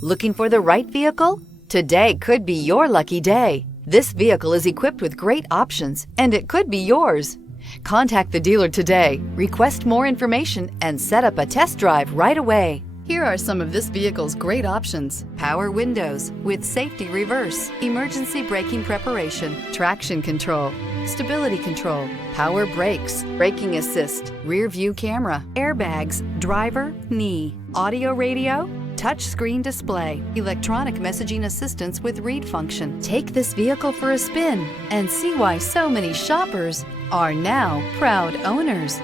Looking for the right vehicle? Today could be your lucky day. This vehicle is equipped with great options, and it could be yours. Contact the dealer today, request more information, and set up a test drive right away. Here are some of this vehicle's great options: power windows with safety reverse, emergency braking preparation, traction control, stability control, power brakes, braking assist, rear view camera, airbags, driver, knee, audio radio, touchscreen display, electronic messaging assistance with read function. Take this vehicle for a spin and see why so many shoppers are now proud owners.